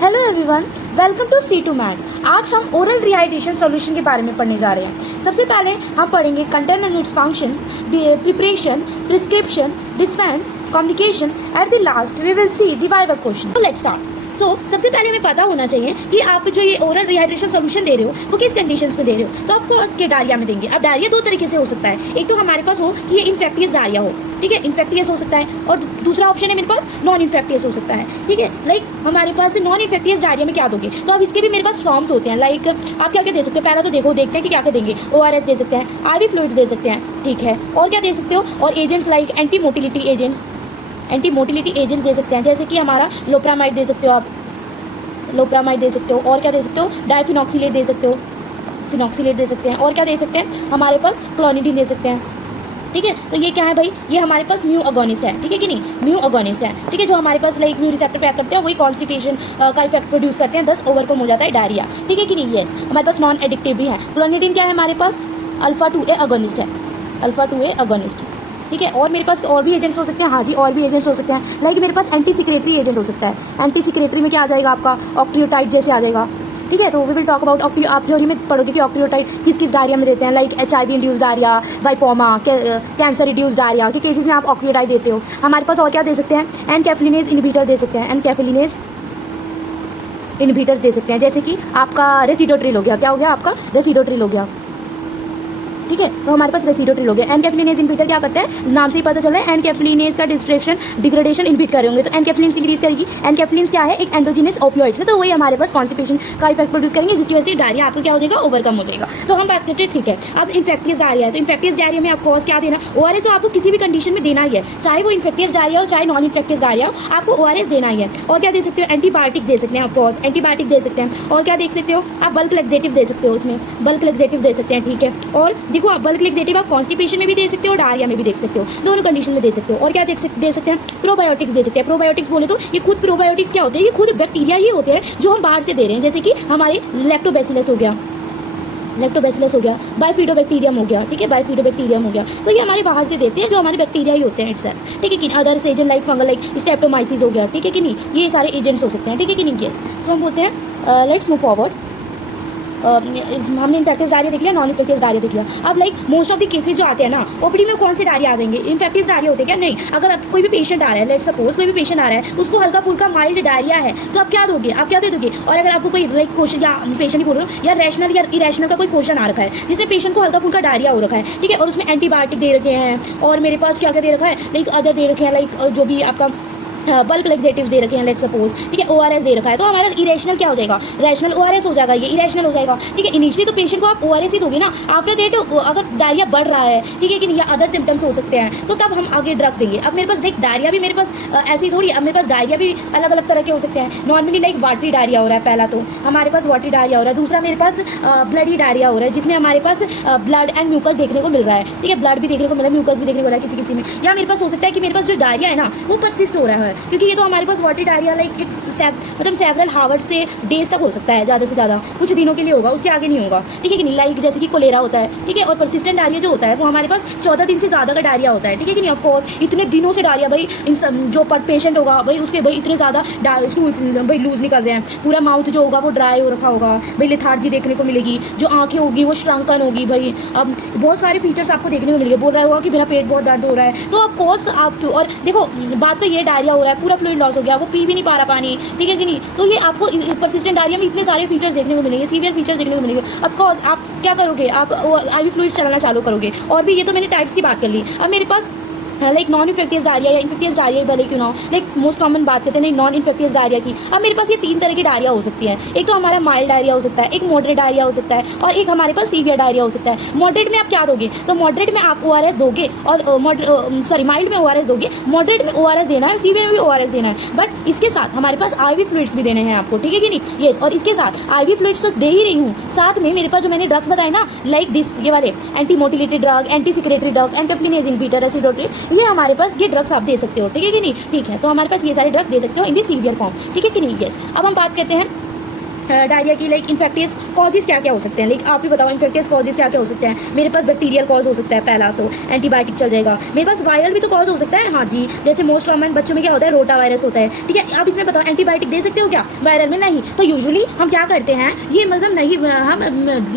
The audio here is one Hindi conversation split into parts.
Hello everyone, welcome to C2 math. आज हम ओरल रिहाइड्रेशन सॉल्यूशन के बारे में पढ़ने जा रहे हैं। सबसे पहले हम पढ़ेंगे content and its function, preparation, prescription, dispense, communication. At the last we will see the viva question. Let's start. सबसे पहले हमें पता होना चाहिए कि आप जो ये ओरल रिहाइड्रेशन सॉल्यूशन दे रहे हो वो किस कंडीशंस में दे रहे हो। तो ऑफकोर्स ये डायरिया में देंगे। अब डायरिया दो तरीके से हो सकता है, एक तो हमारे पास हो कि ये इन्फेक्टियस डायरिया हो, ठीक है, इन्फेक्टियस हो सकता है, और दूसरा ऑप्शन है मेरे पास नॉन इन्फेक्टियस हो सकता है, ठीक है। लाइक हमारे पास नॉन इन्फेक्टियस डायरिया में क्या दोगे, तो अब इसके भी मेरे पास फॉर्म्स होते हैं। लाइक आप क्या क्या दे सकते हो, पहला तो देखते हैं कि क्या क्या देंगे। ORS दे सकते हैं, IV फ्लूइड्स दे सकते हैं, ठीक है, और क्या दे सकते हो, और agents like anti motility agents दे सकते हैं, जैसे कि हमारा लोप्रामाइड दे सकते हो, आप लोप्रामाइड दे सकते हो, और क्या दे सकते हो, डाइफिनॉक्सिलेट दे सकते हो, फिनॉक्सिलेट दे सकते हैं, और क्या दे सकते हैं, हमारे पास क्लोनिडीन दे सकते हैं, ठीक है। तो ये क्या है भाई, ये हमारे पास म्यू अगोनिस्ट है, ठीक है कि नहीं, म्यू अगोनिस्ट है, ठीक है, जो हमारे पास लाइक म्यू रिसेप्टर पे एक्ट करते हैं, वही कॉन्स्टिपेशन का इफेक्ट प्रोड्यूस करते हैं, थस ओवरकम हो जाता है डायरिया, ठीक है कि नहीं। यस, हमारे पास नॉन एडिक्टिव भी है। क्लोनिडीन क्या है, हमारे पास अल्फा 2A अगोनिस्ट है, अल्फा 2A अगोनिस्ट, ठीक है। और मेरे पास और भी एजेंट्स हो सकते हैं, हाँ जी, और भी एजेंट्स हो सकते हैं। लाइक मेरे पास एंटी सिक्रेटरी एजेंट हो सकता है। एंटी सिक्रेटरी में क्या आ जाएगा आपका, ऑक्ट्रियोटाइड जैसे आ जाएगा, ठीक है। तो वी विल टॉक अबाउट आप थ्योरी में पढ़ोगे कि ऑक्ट्रियोटाइड किस किस डायरिया में देते हैं, like HIV induce diarrhoea, VIPoma, cancer induce diarrhoea के केसेस में आप ऑक्ट्रियोटाइड देते हो। हमारे पास और क्या दे सकते हैं, एनकैफ्लिनेज इनहिबिटर दे सकते हैं, एनकैफ्लिनेज इनहिबिटर्स दे सकते हैं, जैसे कि आपका रेसिडोट्रिल हो गया, क्या हो गया आपका, रेसिडोट्रिल हो गया, ठीक है। तो हमारे पास रेसिडोट्रिल हो गया। एनकैफ्लिनेज इनहिबिटर क्या करता है, नाम से ही पता चला है, एनकैफ्लिनेज का डिग्रेडेशन इनहिबिट कर रहे होंगे, तो एनकैफ्लिन इंक्रीज करेगी। एनकैफ्लिन क्या है, एक एंडोजिनस ओपियोइड है, तो वही हमारे पास कॉन्स्टिपेशन का इफेक्ट प्रोड्यूस करेंगे, जिसकी वजह से डायरिया आपको क्या हो जाएगा, ओवरकम हो जाएगा। तो हम बात करते हैं, ठीक है। अब इन्फेक्टियस डायरिया है, तो इन्फेक्टियस डायरिया में आपको क्या देना, ORS तो आपको किसी भी कंडीशन में देना ही है, चाहे वो इन्फेक्टियस डायरिया हो चाहे नॉन इन्फेक्टियस डायरिया हो, आपको ORS देना ही है। और क्या दे सकते हो, एंटीबायोटिक दे सकते हैं, ऑफकोर्स एंटीबायोटिक दे सकते हैं, और क्या देख सकते हो आप, बल्क लेक्सेटिव दे सकते हो, उसमें बल्क लेक्सेटिव दे सकते हैं, ठीक है। और देखो आप बल्क लेक्सेटिव आप कॉन्स्टिपेशन में भी दे सकते हो, डायरिया में भी देख सकते हो, दोनों कंडीशन में दे सकते हो। और क्या दे सकते हैं, प्रोबायोटिक्स दे सकते हैं। प्रोबायोटिक्स बोले तो ये खुद प्रोबायोटिक्स क्या होते हैं, ये खुद बैक्टीरिया ही होते हैं जो हम बाहर से दे रहे हैं, जैसे कि हमारे लैक्टोबैसिलस हो गया, बाइफिडोबैक्टीरियम हो गया, ठीक है, बाइफिडोबैक्टीरियम हो गया, तो ये हमारे बाहर से देते हैं, जो हमारे बैक्टीरिया ही होते हैं इट्सेल्फ, ठीक है कि others agent like fungal like Streptomyces हो गया, ठीक है कि नहीं, ये सारे एजेंट्स हो सकते हैं, ठीक है कि नहीं। यस, सो हम बोलते हैं लेट्स मूव फॉरवर्ड। हमने इन्फेक्टियस डायरिया देख लिया, नॉन इन्फेक्टियस डायरिया देख लिया। अब like most of the cases जो आते हैं ना, OPD में कौन से डायरिया आ जाएंगे, इन्फेक्टियस डायरिया होते हैं क्या, नहीं। अगर आप कोई भी पेशेंट आ रहा है, लेट्स सपोज कोई भी पेशेंट आ रहा है, उसको हल्का फुल्का माइल्ड डायरिया है, तो आप क्या दोगे, आप क्या दे दोगे। और अगर आपको कोई लाइक क्वेश्चन या पेशेंट ही बोल रहे हो, या रैशनल या इरेशनल का कोई क्वेश्चन आ रखा है, जिसमें पेशेंट को हल्का फुल्का डायरिया हो रखा है, ठीक है, और उसमें एंटीबायोटिक दे रखे हैं, और मेरे पास क्या क्या दे रखा है, लाइक अदर दे रखे हैं, लाइक जो भी आपका बल्क लेक्सेटिव्स दे रखे हैं, लेट्स सपोज, ठीक है, ORS दे रखा है, तो हमारा इरेशनल क्या हो जाएगा, रैशनल ORS हो जाएगा, ये इरेशनल हो जाएगा, ठीक है। इनिशियली तो पेशेंट को आप ORS ही दोगे ना, आफ्टर दैट अगर डायरिया बढ़ रहा है, ठीक है कि नहीं, या अदर सिम्टम्स हो सकते हैं, तो तब हम आगे ड्रग्स देंगे। अब मेरे पास लाइक डायरिया भी मेरे पास ऐसी थोड़ी, अब मेरे पास डायरिया भी अलग अलग तरह के हो सकते हैं। नॉर्मली लाइक वाटरी डायरिया हो रहा है, पहला तो हमारे पास वाटरी डायरिया हो रहा है, दूसरा मेरे पास ब्लडी डायरिया हो रहा है, जिसमें हमारे पास ब्लड एंड म्यूकस देखने को मिल रहा है, ठीक है, ब्लड भी देखने को मिल रहा है, म्यूकस भी देखने को मिल रहा है किसी में। या मेरे पास हो सकता है कि मेरे पास जो डायरिया है ना वो परसिस्ट हो रहा है, क्योंकि ये तो हमारे पास वाटरी डायरिया लाइक मतलब सेवरल हावर्स से डेज तक हो सकता है, ज़्यादा से ज़्यादा कुछ दिनों के लिए होगा, उसके आगे नहीं होगा, ठीक है कि नहीं। लाइक जैसे कि कोलेरा होता है, ठीक है, और परसिस्टेंट डायरिया जो होता है वो हमारे पास 14 दिन से ज़्यादा का डायरिया होता है, ठीक है कि नहीं। ऑफकोर्स इतने दिनों से डायरिया भाई, जो पेशेंट होगा भाई उसके भाई इतने ज़्यादा स्टूल्स भाई लूज निकल रहे हैं, पूरा माउथ जो होगा वो ड्राई हो रखा होगा भाई, लेथार्जी देखने को मिलेगी, जो आँखें होगी वो श्रंकन होगी भाई, अब बहुत सारे फीचर्स आपको देखने को मिलेंगे। बोल रहा होगा कि मेरा पेट बहुत दर्द हो रहा है, तो ऑफकोर्स आप, और देखो बात तो ये डायरिया हो रहा है, पूरा फ्लूइड लॉस हो गया, वो पी भी नहीं पा रहा पानी, ठीक है कि नहीं। तो ये आपको परसिस्टेंट डायरिया में इतने सारे फीचर्स देखने को मिलेंगे, सीवियर फीचर्स देखने को मिलेंगे। ऑफकोर्स आप क्या करोगे, आप IV फ्लूइड्स चलाना चालू करोगे। और भी ये तो मैंने टाइप्स की बात कर ली। अब मेरे पास लाइक नॉन इन्फेक्टियस डायरिया या इन्फेक्टियस डायरिया भले क्यों ना हो, लाइक मोस्ट कॉमन बात करते हैं नहीं नॉन इन्फेक्टियस डायरिया की। अब मेरे पास ये 3 तरह की डायरिया हो सकती है, एक तो हमारा माइल्ड डायरिया हो सकता है, एक मॉडरेट डायरिया हो सकता है, और एक हमारे पास सीवियर डायरिया हो सकता है। मॉडरेट में आप क्या दोगे, तो मॉडरेट में आप ORS दोगे, और माइल्ड में ORS दोगे, मॉडरेट में ORS देना है, सीवियर में भी ORS देना है, बट इसके साथ हमारे पास IV फ्लूइड्स भी देने हैं आपको, ठीक है कि नहीं। येस, और इसके साथ IV फ्लूइड्स तो दे ही रही हूँ, साथ में मेरे पास जो मैंने ड्रग्स बताए ना, लाइक दिस ये वाले anti motility drug, anti secretory drug, enkephalinase inhibitor, racecadotril, ये हमारे पास ड्रग्स आप दे सकते हो, ठीक है कि नहीं, ठीक है। तो हमारे पास ये सारे ड्रग्स दे सकते हो इन दी सीवियर फॉर्म, ठीक है कि नहीं। यस, अब हम बात करते हैं डायरिया की लाइक इन्फेक्टियस कॉजेज़ क्या क्या हो सकते हैं, लाइक आप ही बताओ इन्फेक्टियस कॉजेज़ क्या क्या हो सकते हैं। मेरे पास बैक्टीरियल कॉज हो सकता है, पहला तो एंटीबायोटिक चल जाएगा। मेरे पास वायरल भी तो कॉज हो सकता है, हाँ जी, जैसे मोस्ट कॉमन बच्चों में क्या होता है, रोटा वायरस होता है, ठीक है। आप इसमें बताओ एंटीबायोटिक दे सकते हो क्या वायरल में? नहीं। तो यूजुअली हम क्या करते हैं, ये मतलब नहीं, हम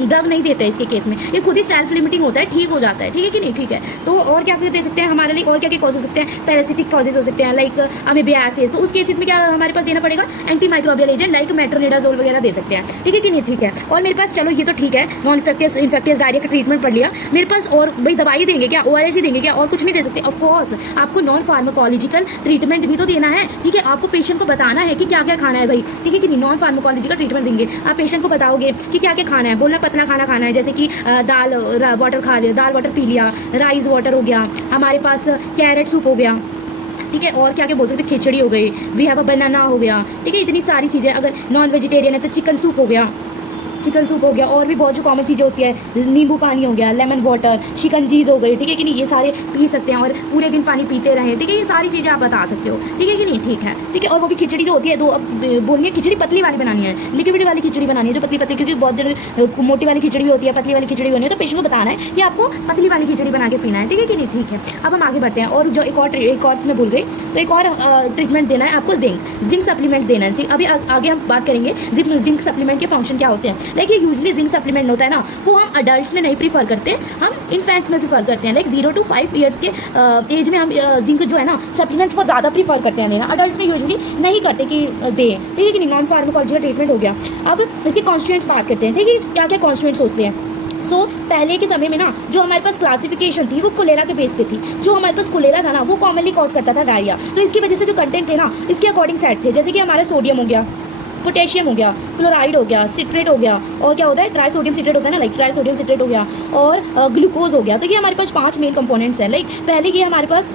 ड्रग नहीं देते इसके केस में, ये खुद ही सेल्फ लिमिटिंग होता है, ठीक हो जाता है, ठीक है कि नहीं, ठीक है। तो और क्या दे सकते हैं हमारे लिए, और क्या क्या कॉज हो सकते हैं, पैरासिटिक कॉजेज हो सकते हैं, लाइक अमीबियासिस। तो उस केसेस में क्या हमारे पास देना पड़ेगा, anti microbial agent like metronidazole वगैरह दे सकते हैं, ठीक है कि नहीं, ठीक है। और मेरे पास चलो ये तो ठीक है, नॉन इन्फेक्टियस डायरिया का ट्रीटमेंट पढ़ लिया। मेरे पास और भाई दवाई देंगे क्या, ORS ही देंगे क्या, और कुछ नहीं दे सकते? ऑफकोर्स आपको नॉन फार्माकोलॉजिकल ट्रीटमेंट भी तो देना है, ठीक है। आपको पेशेंट को बताना है कि क्या क्या खाना है भाई, ठीक है कि नहीं। नॉन फार्माकोलॉजिकल ट्रीटमेंट देंगे, आप पेशेंट को बताओगे कि क्या क्या खाना है, बोलना पतला खाना खाना है, जैसे कि दाल वाटर खा लिया, दाल वाटर पी लिया, राइस वाटर हो गया, हमारे पास कैरेट सूप हो गया, ठीक है। और क्या क्या बोल सकते हैं, खिचड़ी हो गई, वी हैव अ बनाना हो गया, ठीक है। इतनी सारी चीज़ें, अगर नॉन वेजिटेरियन है तो चिकन सूप हो गया, चिकन सूप हो गया, और भी बहुत जो कॉमन चीज़ें होती है, नींबू पानी हो गया, लेमन वाटर, शिकंजीज हो गई, ठीक है कि नहीं, ये सारे पी सकते हैं और पूरे दिन पानी पीते रहें, ठीक है। ये सारी चीज़ें आप बता सकते हो, ठीक है कि नहीं, ठीक है, ठीक है। और वो भी खिचड़ी जो होती है, तो अब बोलिए खिचड़ी पतली वाली बनानी है, लिक्विड वाली खिचड़ी बनानी है, जो पतली पतली, क्योंकि बहुत जन मोटी वाली खिचड़ी भी होती है, पतली वाली खिचड़ी होनी है, तो पेशेंट को बताना है कि आपको पतली वाली खिचड़ी बना के पीना है, ठीक है कि नहीं, ठीक है। अब हम आगे बढ़ते हैं, और जो एक और मैं भूल गई, तो एक और ट्रीटमेंट देना है आपको, जिंक सप्लीमेंट्स देना है। अभी आगे हम बात करेंगे जिंक सप्लीमेंट के फंक्शन क्या होते हैं। लाइक ये यूजली जिंक सप्लीमेंट होता है ना, वो हम अडल्ट्स में नहीं प्रीफर करते, हम इन्फेंट्स में प्रीफर करते हैं। लाइक 0 to 5 ईयर्स के एज में हम जिंक जो है ना सप्लीमेंट को ज़्यादा प्रीफर करते हैं देना, अडल्ट्स में यूजुअली नहीं करते कि दें, ठीक है कि नहीं। नॉन फार्माकोलॉजिकल ट्रीटमेंट हो गया। अब इसके कॉन्स्टिट्यूएंट्स बात करते हैं, ठीक है, क्या क्या कॉन्स्टिट्यूएंट्स होते हैं। सो पहले के समय में ना जो हमारे पास क्लासिफिकेशन थी वो कोलेरा के बेस पे थी। जो हमारे पास कोलेरा था ना वो कॉमनली कॉज करता था डायरिया, तो इसकी वजह से जो कंटेंट थे ना इसके अकॉर्डिंग सेट थे, जैसे कि हमारा सोडियम हो गया, पोटेशियम हो गया, क्लोराइड हो गया, सिट्रेट हो गया, और क्या होता है, ट्राइसोडियम सिट्रेट होता है ना, लाइक ट्राइसोडियम सिट्रेट हो गया, और ग्लूकोज हो गया। तो ये हमारे पास 5 मेन कंपोनेंट्स हैं। लाइक पहले ये हमारे पास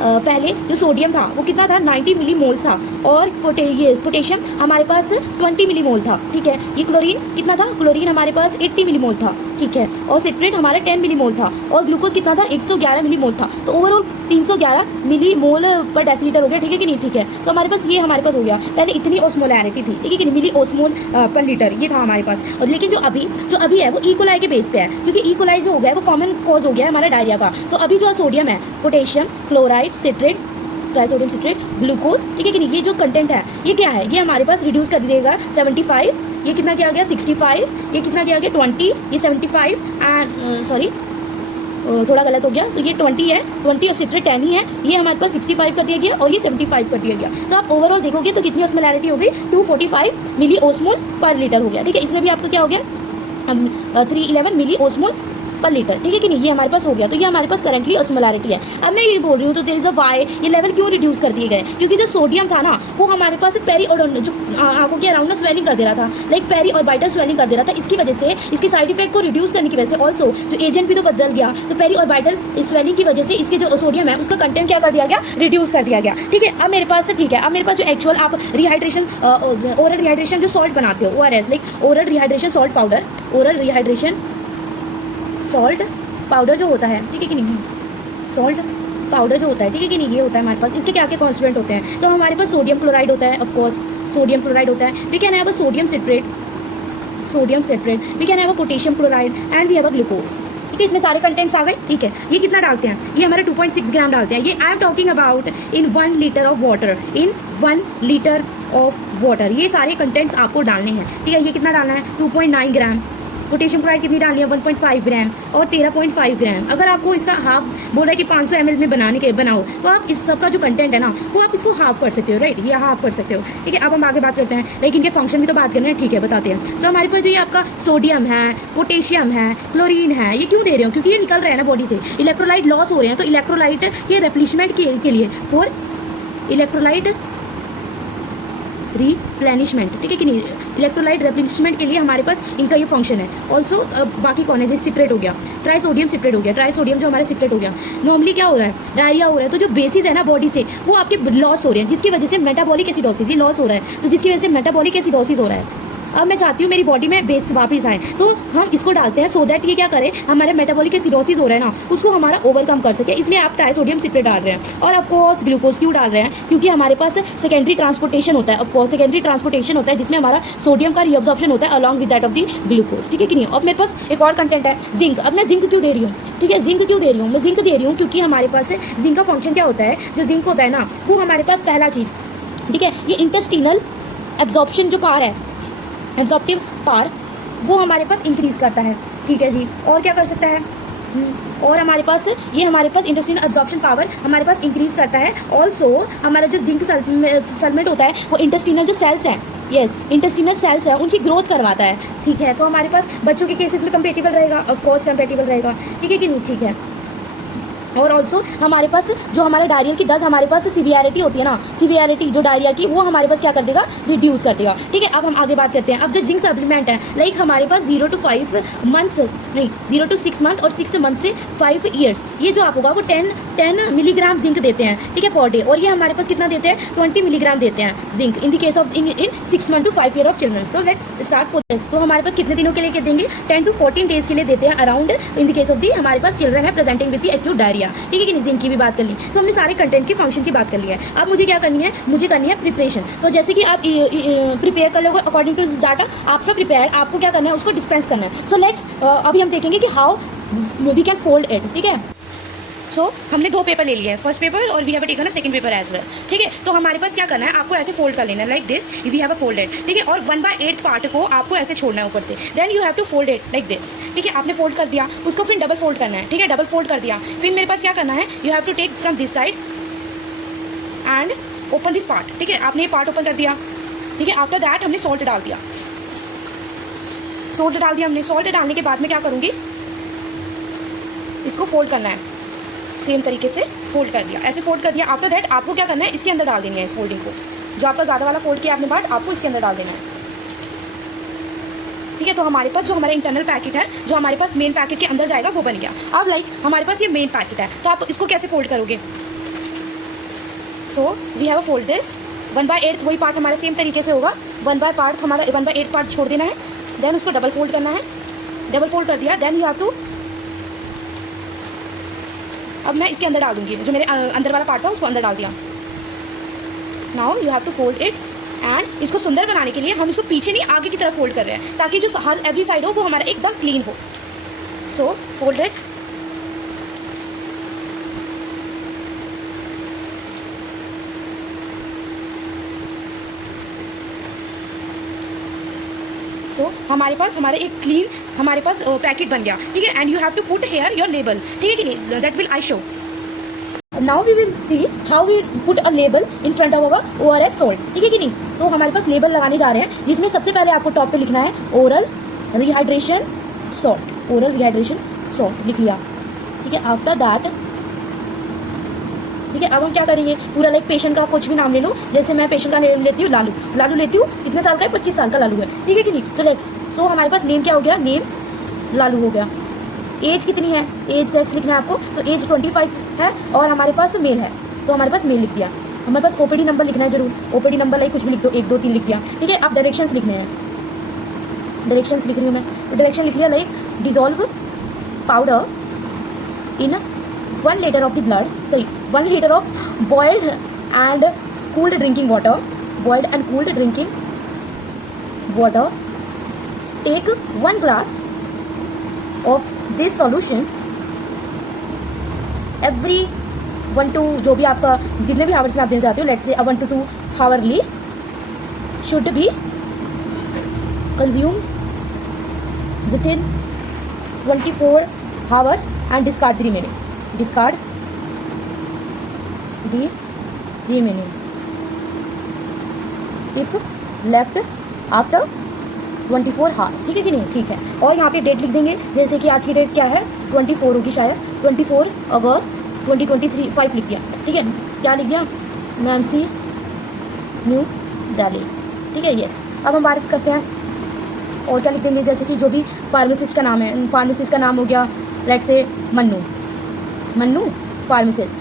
पहले जो सोडियम था वो कितना था, 90 मिलीमोल्स था, और पोटेशियम हमारे पास 20 मिलीमोल था, ठीक है। ये क्लोरीन कितना था, क्लोरीन हमारे पास 80 मिलीमोल था, ठीक है। और सिट्रेट हमारा 10 मिलीमोल था, और ग्लूकोज कितना था, 111 मिलीमोल था। तो ओवरऑल 311 मिलीमोल पर डेसीलीटर हो गया, ठीक है कि नहीं, ठीक है। तो हमारे पास ये हमारे पास हो गया। पहले इतनी ऑस्मोलैरिटी थी, ठीक है कि नहीं, मिली ऑस्मोल पर लीटर ये था हमारे पास। और लेकिन जो अभी है वो इकोलाई के बेस पे है, क्योंकि इकोलाई जो हो गया है वो कॉमन कॉज हो गया है हमारा डायरिया का। तो अभी जो सोडियम है, potassium, chloride, citrate, trisodium citrate, glucose, ठीक है कि नहीं, ये जो कंटेंट है ये क्या है, ये हमारे पास रिड्यूस कर देगा 75, ये कितना क्या आ गया 65, ये कितना क्या आ गया 20, ये 75 एंड सॉरी थोड़ा गलत हो गया, तो ये 20 है, 20 और सिट्रेट 10 ही है, ये हमारे पास 65 कर दिया गया, और ये 75 कर दिया गया। तो आप ओवरऑल देखोगे तो कितनी ऑस्मोलैरिटी हो गई, 245 मिली ओस्मोल पर लीटर हो गया, ठीक है। इसमें भी आपका क्या हो गया 311 मिली ओस्मोल पर लीटर, ठीक है कि नहीं, ये हमारे पास हो गया। तो ये हमारे पास करंटली ऑस्मोलैरिटी है। अब मैं ये बोल रही हूँ तो देयर इज अ वाई, ये लेवल क्यों रिड्यूस कर दिए गए, क्योंकि जो सोडियम था ना वो हमारे पास पेरी और जो आंखों के अराउंड स्वेलिंग कर दे रहा था, लाइक पेरी ऑर्बिटल स्वेलिंग कर दे रहा था। इसकी वजह से, इसके साइड इफेक्ट को रिड्यूस करने की वजह से ऑल्सो जो एजेंट भी तो बदल गया, तो पेरी ऑर्बिटल स्वेलिंग की वजह से इसके जो सोडियम है उसका कंटेंट क्या कर दिया गया, रिड्यूस कर दिया गया, ठीक है। अब मेरे पास ठीक है, अब मेरे पास जो एक्चुअल आप रिहाइड्रेशन ओरल रिहाइड्रेशन जो सॉल्ट बनाते हो ORS, like oral rehydration salt powder, oral rehydration salt powder जो होता है, ठीक है कि नहीं, सॉल्ट पाउडर जो होता है, ठीक है कि नहीं, ये होता है हमारे पास। इसके क्या क्या कॉन्स्टिट्यूएंट होते हैं, तो हमारे पास सोडियम क्लोराइड होता है, ऑफ कोर्स सोडियम क्लोराइड होता है। We can have a sodium citrate, we can have a potassium chloride and we have a glucose, ठीक है। इसमें सारे कंटेंट्स आ गए, ठीक है। ये कितना डालते हैं, ये हमारे 2.6 ग्राम डालते हैं। ये I am talking about in 1 litre of water, in 1 litre of water ये सारे कंटेंट्स आपको डालने हैं, ठीक है। ये कितना डालना है 2.9 ग्राम, पोटेशियम क्लोराइड कितनी डालनी है 1.5 ग्राम, और 13.5 ग्राम। अगर आपको इसका हाफ बोल रहा है कि 500 ml में बनाओ, तो आप इस सब का जो कंटेंट है ना वो आप इसको हाफ कर सकते हो, राइट, ये हाफ कर सकते हो, ठीक है। अब हम आगे बात करते हैं, लेकिन इनके फंक्शन भी तो बात करना है, ठीक है, बताते हैं। तो हमारे पास जो ये आपका सोडियम है, पोटेशियम है, क्लोरीन है, ये क्यों दे रहे हो, क्योंकि ये निकल रहे हैं ना बॉडी से, इलेक्ट्रोलाइट लॉस हो रहे हैं। तो इलेक्ट्रोलाइट ये रिप्लेसमेंट के लिए फॉर इलेक्ट्रोलाइट रिप्लेनिशमेंट, ठीक है कि नहीं, इलेक्ट्रोलाइट रिप्लेनिशमेंट के लिए हमारे पास इनका ये फंक्शन है। ऑल्सो बाकी कौन है, जैसे सिट्रेट हो गया, ट्राइसोडियम सिट्रेट हो गया, ट्राइसोडियम जो हमारा सिट्रेट हो गया। नॉर्मली क्या हो रहा है, डायरिया हो रहा है, तो जो बेसिस है ना बॉडी से वो आपके लॉस हो रहे हैं, जिसकी वजह से मेटाबॉलिक एसिडोसिस ये लॉस हो रहा है, तो जिसकी वजह से मेटाबॉलिक एसिडोसिस हो रहा है, अब मैं चाहती हूँ मेरी बॉडी में बेस वापस आए, तो हम इसको डालते हैं सो दैट ये क्या करे, हमारे मेटाबॉलिक सिरोसिस हो रहा है ना, उसको हमारा ओवरकम कर सके। इसलिए आप ट्राइसोडियम सिट्रेट डाल रहे हैं। और ऑफकोर्स ग्लूकोज क्यों डाल रहे हैं, क्योंकि हमारे पास सेकेंडरी ट्रांसपोर्टेशन होता है। ऑफकोर्स सेकेंडरी ट्रांसपोर्टेशन होता है जिसमें हमारा सोडियम का रीअब्जॉर्प्शन होता है along with that of the glucose, ठीक है कि नहीं। अब मेरे पास एक और कंटेंट है जिंक। अब मैं जिंक क्यों दे रही हूँ, ठीक है, जिंक क्यों दे रही हूँ, मैं जिंक दे रही हूँ क्योंकि हमारे पास जिंक का फंक्शन क्या होता है, जो जिंक होता है ना, वो हमारे पास पहला चीज़, ठीक है, ये इंटेस्टिनल एब्जॉर्प्शन जो पार है, एब्जॉर्प्टिव पार, वो हमारे पास इंक्रीज़ करता है, ठीक है जी। और क्या कर सकता है, और हमारे पास ये हमारे पास इंटेस्टिनल एब्जॉर्प्शन पावर हमारे पास इंक्रीज़ करता है। ऑल्सो हमारा जो जिंक सल्फेट होता है वो इंटेस्टिनल जो सेल्स हैं, यस इंटेस्टिनल सेल्स है, उनकी ग्रोथ करवाता है, ठीक है। तो हमारे पास बच्चों के केसेस में कंपेटेबल रहेगा, ऑफ कोर्स कंपेटेबल रहेगा, ठीक है कि नहीं, ठीक है। और ऑल्सो हमारे पास जो हमारा डायरिया की दस हमारे पास सीवियरिटी होती है ना, सीवियरिटी जो डायरिया की, वो हमारे पास क्या कर देगा, रिड्यूस कर देगा, ठीक है। अब हम आगे बात करते हैं। अब जो जिंक सप्लीमेंट है, लाइक हमारे पास 0 to 5 मंथ्स, नहीं 0 to 6 मंथ और 6 मंथ से 5 ईयर्स, ये जो आप होगा वो 10 मिलीग्राम जिंक देते हैं, ठीक है, पर डे। और ये हमारे पास कितना देते हैं, 20 मिलीग्राम देते हैं zinc in the case of in 6 month to 5 year of children. So let's start for this. तो हमारे पास कितने दिनों के लिए देंगे, 10 to 14 डेज के लिए देते हैं around in the case of the हमारे पास चिल्ड्रन है presenting with the acute diarrhoea, ठीक है कि नहीं। जिंक की भी बात कर ली, तो हमने सारे कंटेंट की फंक्शन की बात कर ली है। अब मुझे क्या करनी है, मुझे करनी है प्रिपरेशन। तो जैसे कि आप प्रिपेयर कर लोगे according to this data, after prepare आपको क्या करना है, उसको डिस्पेंस करना है। सो लेट्स अभी हम देखेंगे कि how we can fold it, ठीक है। सो हमने 2 पेपर ले लिए हैं, फर्स्ट पेपर और we have taken a second paper as well, ठीक है। तो हमारे पास क्या करना है, आपको ऐसे फोल्ड कर लेना है like this, we have a folded, ठीक है। और 1/8 पार्ट को आपको ऐसे छोड़ना है ऊपर से, then you have to fold it like this, ठीक है। आपने फोल्ड कर दिया, उसको फिर डबल फोल्ड करना है, ठीक है, डबल फोल्ड कर दिया। फिर मेरे पास क्या करना है, you have to take from this side and open this part, ठीक है। आपने ये पार्ट ओपन कर दिया, ठीक है। आफ्टर दैट हमने सॉल्ट डाल दिया, सॉल्ट डाल दिया हमने। सॉल्ट डालने के बाद में क्या करूँगी, इसको फोल्ड करना है, सेम तरीके से फोल्ड कर दिया, ऐसे फोल्ड कर दिया। आफ्टर दैट आपको क्या करना है, इसके अंदर डाल देनी है इस फोल्डिंग को, जो आपका ज़्यादा वाला फोल्ड किया आपने पार्ट, आपको इसके अंदर डाल देना है, ठीक है। तो हमारे पास जो हमारा इंटरनल पैकेट है, जो हमारे पास मेन पैकेट के अंदर जाएगा, वो बन गया। अब लाइक हमारे पास ये मेन पैकेट है, तो आप इसको कैसे फोल्ड करोगे। So we have a fold this 1/8, वही पार्ट हमारा सेम तरीके से होगा, 1/8 पार्ट छोड़ देना है, देन उसको डबल फोल्ड करना है, डबल फोल्ड कर दिया, देन यू हैव टू, अब मैं इसके अंदर डाल दूंगी, जो मेरे अंदर वाला पार्ट था उसको अंदर डाल दिया। Now you have to fold it and इसको सुंदर बनाने के लिए हम इसको पीछे नहीं आगे की तरफ फोल्ड कर रहे हैं, ताकि जो हर एवरी साइड हो वो हमारा एकदम क्लीन हो। सो फोल्ड इट, सो हमारे पास हमारे एक क्लीन हमारे पास पैकेट बन गया, ठीक है। And you have to put here your label, ठीक है कि नहीं, that will I show. Now we will see how we put a label in front of our ORS salt, ठीक है कि नहीं। तो हमारे पास लेबल लगाने जा रहे हैं, जिसमें सबसे पहले आपको टॉप पे लिखना है oral rehydration salt, oral rehydration salt लिख लिया, ठीक है। आफ्टर दैट, ठीक है, अब हम क्या करेंगे, पूरा लाइक पेशेंट का कुछ भी नाम ले लो, जैसे मैं पेशेंट का नेम लेती हूँ लालू, लालू लेती हूँ, कितने साल का है, 25 साल का लालू है, ठीक है कि नहीं। तो लेट्स, सो हमारे पास नेम क्या हो गया, नेम लालू हो गया। एज कितनी है, एज सेक्स लिखना है आपको, तो एज 25 है और हमारे पास मेल है, तो हमारे पास मेल लिख दिया। हमारे पास OPD नंबर लिखना है जरूर, OPD नंबर लाइक कुछ भी लिख दो, 1 2 3 लिख दिया, ठीक है। आप डायरेक्शंस लिखने हैं, डायरेक्शंस लिख रही हूँ मैं, डायरेक्शन लिख लिया like dissolve powder in 1 liter of the blood, sorry 1 liter of boiled and cooled drinking water, boiled and cooled drinking water, take 1 glass of this solution every 1 to जो भी आपका जितने भी आवर्स में आप देना चाहते हो, let's say 1 to 2 hourly should be consumed within 24 hours and discard the remaining, discard the remaining if left after 24 हार, ठीक है कि नहीं, ठीक है। और यहाँ पे डेट लिख देंगे, जैसे कि आज की डेट क्या है, 24 होगी शायद, 24 अगस्त 2023 लिख दिया, ठीक है। क्या लिख दिया, नैन्सी न्यू दिल्ली, ठीक है, यस। अब हम बात करते हैं और क्या लिख देंगे, जैसे कि जो भी फार्मासिस्ट का नाम है, फार्मासिस्ट का नाम हो गया let's say Mannu, Mannu pharmacist,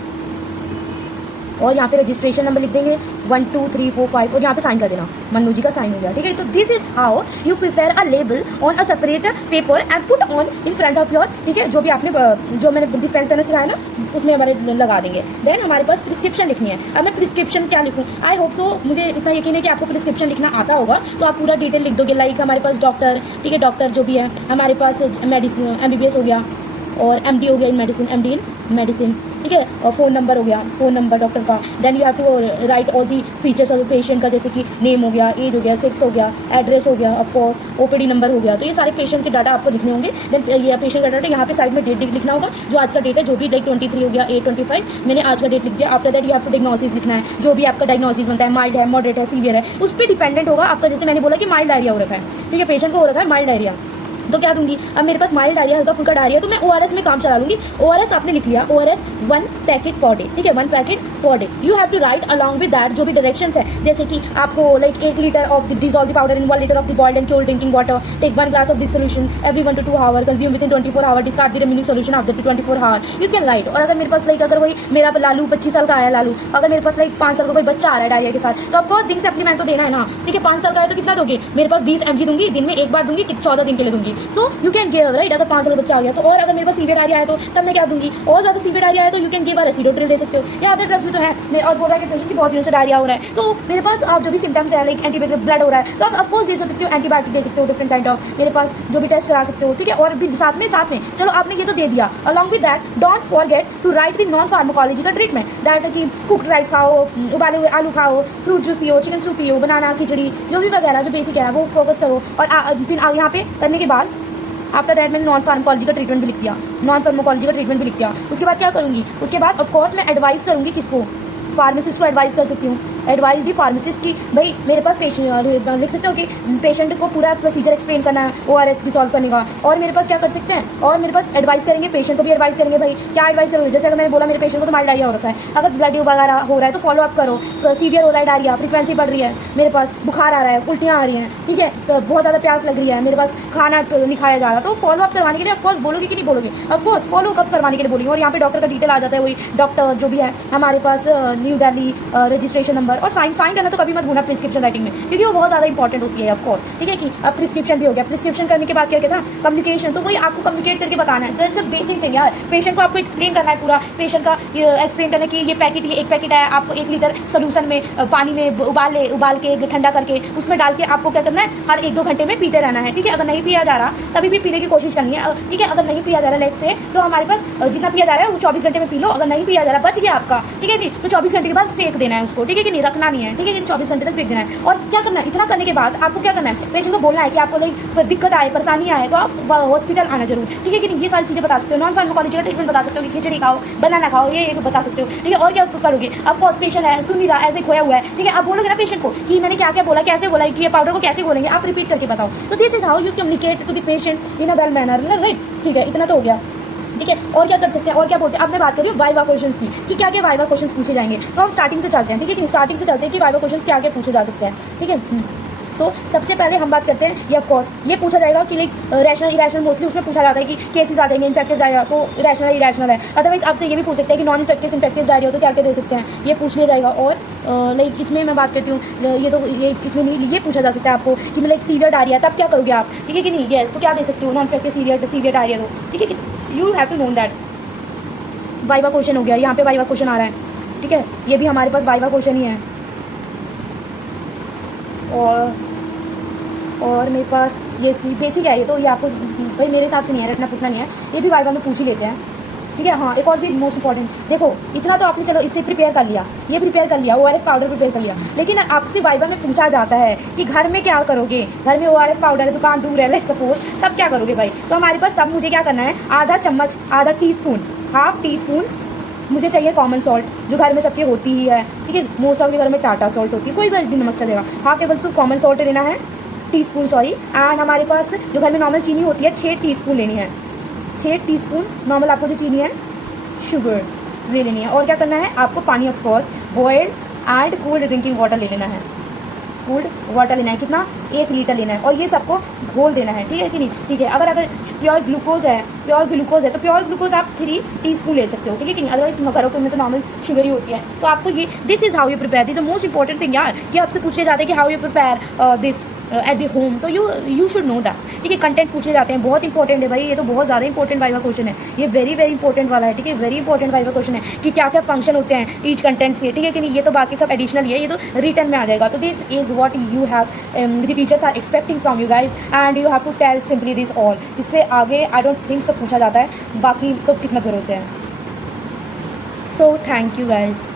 और यहाँ पे रजिस्ट्रेशन नंबर लिख देंगे 1 2 3 4 5 और यहाँ पे साइन कर देना, मन्नू जी का साइन हो गया, ठीक है। तो this is how you prepare a label on a separate paper and put on in front of your, ठीक है, जो भी आपने जो मैंने डिस्पेंस करना सिखाया ना उसमें हमारे लगा देंगे। देन हमारे पास प्रिस्क्रिप्शन लिखनी है। अब मैं प्रिस्क्रिप्शन क्या लिखूँ, आई होप सो, मुझे इतना यकीन है कि आपको प्रिस्क्रिप्शन लिखना आता होगा, तो आप पूरा डिटेल लिख दोगे। लाइक हमारे पास डॉक्टर, ठीक है, डॉक्टर जो भी है, हमारे पास मेडिसिन MBBS हो गया और MD हो गया in medicine, MD in medicine, ठीक है, और फ़ोन नंबर हो गया, फ़ोन नंबर डॉक्टर का। Then you have to write all the features of patient का, जैसे कि नेम हो गया, एज हो गया, सेक्स हो गया, एड्रेस हो गया, ऑफ कोर्स OPD नंबर हो गया। तो ये सारे पेशेंट के डाटा आपको लिखने होंगे। देन ये पेशेंट का डाटा यहाँ पे साइड में डेट लिखना होगा, जो आज का डेट है, जो भी लाइक 23 हो गया 8/25, मैंने आज का डेट लिख दिया। After that you have to diagnosis लिखना है, जो भी आपका डायग्नोसिस बनता है, माइल्ड है, मॉडरेट है, सीवियर है, उस पर डिपेंडेंट होगा आपका। जैसे मैंने बोला कि माइल्ड डायरिया हो रखा है, ठीक है, पेशेंट को हो रखा है माइल्ड डायरिया, तो क्या दूंगी, अब मेरे पास माइल्ड डायरिया, हल्का फुल्का डायरिया, तो मैं ORS में काम चला लूँगी। ORS आपने लिख लिया, ORS 1 पैकेट पर डे, ठीक है, 1 packet per day. You have to write along with that जो भी डायरेक्शंस है, जैसे कि आपको like 1 litre of dissolve the powder in 1 litre of the boiled and cold drinking water, take 1 glass of this solution every 1 to 2 hour, consume within 24 hour, discard the remaining solution after 24 hour, you can write. और अगर मेरे पास लाइक अगर वही मेरा लालू 25 साल का आया लालू, अगर मेरे पास लाइक 5 साल का कोई बच्चा आ रहा है डायरिया के साथ, तो ऑफकोर्स जिंक सप्लीमेंट तो देना है ना, ठीक है, 5 साल का है तो कितना दोगे, मेरे पास 20 mg दूंगी, दिन में एक बार दूंगी, 14 दिन के लिए दूंगी। सो यू कैन राइट, अगर 5 साल का बच्चा आ गया तो। और अगर मेरे पास सीवियर डायरिया है तो तब मैं क्या दूंगी, और ज़्यादा सीवियर डायरिया है तो यू कैन गिव रेसिडोट्रिल दे सकते हो, या अदर ड्रग्स भी तो है। और बोल रहा है कि पेशेंट की बहुत दिनों से डायरिया हो रहा है, तो मेरे पास आप जो भी सिम्टम्स है लाइक एंटीबायोटिक ब्लड हो रहा है, तो आप ऑफकोर्स दे सकते हो, एंटीबायोटिक दे सकते हो, डिफरेंट काइंड ऑफ, मेरे पास जो भी टेस्ट करा सकते हो, ठीक है। और भी साथ में चलो आपने ये तो दे दिया। Along with that don't forget to write the non pharmacological treatment, that कि कुक्ड राइस खाओ, उबाले हुए आलू खाओ, फ्रूट जूस पियो, चिकन सूप पियो, बनाना खिचड़ी, जो भी वगैरह जो बेसिक है वो फोकस करो। और यहाँ पे करने के बाद आफ्टर दैट मैंने नॉन फार्माकोलॉजिकल ट्रीटमेंट भी लिख दिया, नॉन फार्माकोलॉजिकल ट्रीटमेंट भी लिख दिया। उसके बाद क्या करूँगी, उसके बाद ऑफकोर्स मैं एडवाइस करूँगी किसको, फार्मासिस्ट को एडवाइस कर सकती हूँ, एडवाइस दी फार्मासिस्ट की, भाई मेरे पास पेशेंट लिख सकते हो कि पेशेंट को पूरा प्रोसीजर एक्सप्लेन करना है ORS डिसॉल्व करने का। और मेरे पास क्या कर सकते हैं, और मेरे पास एडवाइस करेंगे, पेशेंट को भी एडवाइस करेंगे, भाई क्या एडवाइस करोगे, जैसे अगर मैंने बोला मेरे पेशेंट को तो माइल्ड डायरिया हो रखा है, अगर ब्लड वगैरह हो रहा है तो फॉलो अप करो, सीवियर हो रहा है डायरिया, फ्रीक्वेंसी बढ़ रही है, मेरे पास बुखार आ रहा है, उल्टियाँ आ रही हैं, ठीक है, बहुत ज़्यादा प्यास लग रही है, मेरे पास खाना नहीं खाया जा रहा, तो फॉलो अप करवाने के लिए ऑफकोर्स बोलोगे कि नहीं बोलोगे, ऑफकोर्स फॉलो अप करवाने के लिए बोलेंगे। और यहाँ पे डॉक्टर का डिटेल आ जाता है, वही डॉक्टर जो भी है हमारे पास, न्यू दिल्ली, रजिस्ट्रेशन नंबर, और साइन करना तो कभी मत भूलना प्रिस्क्रिप्शन राइटिंग में, क्योंकि वो बहुत ज़्यादा इंपॉर्टेंट होती है ऑफकोर्स, ठीक है। कि अब प्रिस्क्रिप्शन भी हो गया, प्रिस्क्रिप्शन करने के बाद क्या कहता है, कम्युनिकेशन, तो वही आपको कम्युनिकेट करके बताना है, तो इट्स बेसिक थिंग यार। पेशेंट को आपको एक्सप्लेन करना है पूरा, पेशेंट का एक्सप्लेन करना कि ये पैकेट, ये 1 पैकेट है, आपको 1 लीटर सोल्यूशन में पानी में उबाल के ठंडा करके उसमें डाल के आपको क्या करना है, हर 1-2 घंटे में पीते रहना है, ठीक है। अगर नहीं पिया जा रहा तभी भी पीने की कोशिश करनी है, ठीक है। अगर नहीं पिया जा रहा लेट से, तो हमारे पास जितना पिया जा रहा है वो 24 घंटे में पी लो, अगर नहीं पिया जा रहा बच गया आपका, ठीक है, नहीं तो 24 घंटे के बाद फेंक देना है उसको, ठीक है कि नहीं, रखना नहीं है, ठीक है कि 24 घंटे तक फेंक देना है। और क्या करना है, इतना करने के बाद आपको क्या करना है, पेशेंट को बोलना है कि आपको लाइक दिक्कत आए, परेशानी आए, तो आप हॉस्पिटल आना जरूर, ठीक है कि नहीं। ये सारी चीज़ें बता सकते हो, नॉन फार्माकोलॉजिकल ट्रीटमेंट बता सकते हो कि खिचड़ी खाओ, बनाना खाओ, ये बता सकते हो, ठीक है। और क्या करोगे, अब कॉस्ट पेशेंट है, सुन नहीं रहा, ऐसे खोया हुआ है, ठीक है, आप बोलोगे ना पेशेंट को कि मैंने क्या क्या बोला, कैसे बोला, कि ये पाउडर को कैसे बोलेंगे, आप रिपीट करके बताओ। तो this is how you communicate to the patient in a well manner, right, ठीक है, इतना तो हो गया, ठीक है। और क्या कर सकते हैं, और क्या बोलते हैं, अब मैं बात कर रही हूँ वाइवा क्वेश्चंस की, कि क्या क्या वाइवा क्वेश्चंस पूछे जाएंगे। तो हम स्टार्टिंग से चलते हैं, ठीक है, स्टार्टिंग से चलते हैं कि वाइवा क्वेश्चंस क्या क्या पूछे जा सकते हैं, ठीक है। सो सबसे पहले हम बात करते हैं, ये ऑफकोर्स ये पूछा जाएगा कि लाइक रैशनल इरेशनल, मोस्टली उसमें पूछा जाता है कि केसेस आ जाएंगे, इन्फेक्टिव आएगा तो रैशनल इरेशनल है। अदरवाइज आपसे ये भी पूछ सकते हैं कि नॉन इन्फेक्टिव डायरिया हो तो क्या क्या दे सकते हैं, ये पूछ लिया जाएगा। और लाइक इसमें मैं बात करती हूँ, ये इसमें नहीं, ये पूछा जा सकता है आपको कि मतलब सीवियर डायरिया तब क्या करोगे आप, ठीक है कि नहीं, यस तो क्या दे सकते हो, नॉन इन्फेक्टिव सीवियर डायरिया तो, ठीक है, you have to know that. Viva question हो गया, यहाँ पे वाइवा क्वेश्चन आ रहा है, ठीक है, ये भी हमारे पास वाइवा क्वेश्चन ही है। और मेरे पास ये बेसिक है, ये तो ये आपको भाई मेरे हिसाब से नहीं है, रटना पुटना नहीं है, ये भी वाइवा में पूछ ही लेते हैं, ठीक है। हाँ, एक और चीज़ मोस्ट इंपॉर्टेंट, देखो इतना तो आपने चलो इससे प्रिपेयर कर लिया, ये प्रिपेयर कर लिया, ORS पाउडर प्रिपेयर कर लिया, लेकिन आपसे वाइवा में पूछा जाता है कि घर में क्या करोगे, घर में ORS पाउडर है, दुकान दूर है, लेट सपोज, तब क्या करोगे भाई। तो हमारे पास तब मुझे क्या करना है, आधा चम्मच, आधा टीस्पून, हाफ टी स्पून मुझे चाहिए कॉमन सॉल्ट, जो घर में सबकी होती ही है, ठीक है, मोस्ट ऑफ के घर में टाटा सॉल्ट होती है, कोई भी नमक चलेगा, half table spoon common salt लेना है, टीस्पून सॉरी। एंड हमारे पास जो घर में नॉर्मल चीनी होती है 6 टीस्पून लेनी है, 6 टीस्पून नॉर्मल आपको जो चीनी है शुगर ले लेनी है। और क्या करना है आपको, पानी of course boiled and cold drinking water ले लेना है, कूल्ड वाटर लेना है, कितना 1 लीटर लेना है, और ये सबको घोल देना है, ठीक है कि नहीं, ठीक है। अगर प्योर ग्लूकोज है तो प्योर ग्लूकोज आप 3 टीस्पून ले सकते हो, ठीक है कि नहीं, अदरवाइज घरों में तो नॉर्मल शुगर ही होती है। तो आपको ये this is how you prepare, this the most important thing यार, कि आपसे पूछे जाते हैं कि how you prepare this at the home, तो यू शुड नो दैट, ठीक है। कंटेंट पूछे जाते हैं, बहुत इंपॉर्टेंट है भाई, ये तो बहुत ज़्यादा इंपॉर्टेंट वाइवा क्वेश्चन है, ये वेरी इंपॉर्टेंट वाला है, ठीक है, वेरी इंपॉर्टेंट वाइवा क्वेश्चन है कि क्या क्या फंक्शन होते हैं ईच कंटेंट से, ठीक है कि नहीं। ये तो बाकी सब एडिशनल ही है, ये तो रिटर्न में आ जाएगा। तो this is what you have the teachers are expecting from you guys, and you have to tell simply this all. इससे आगे आई डोंट थिंक सब पूछा जाता है, बाकी तो किस्मत भरोसे है। So thank you guys.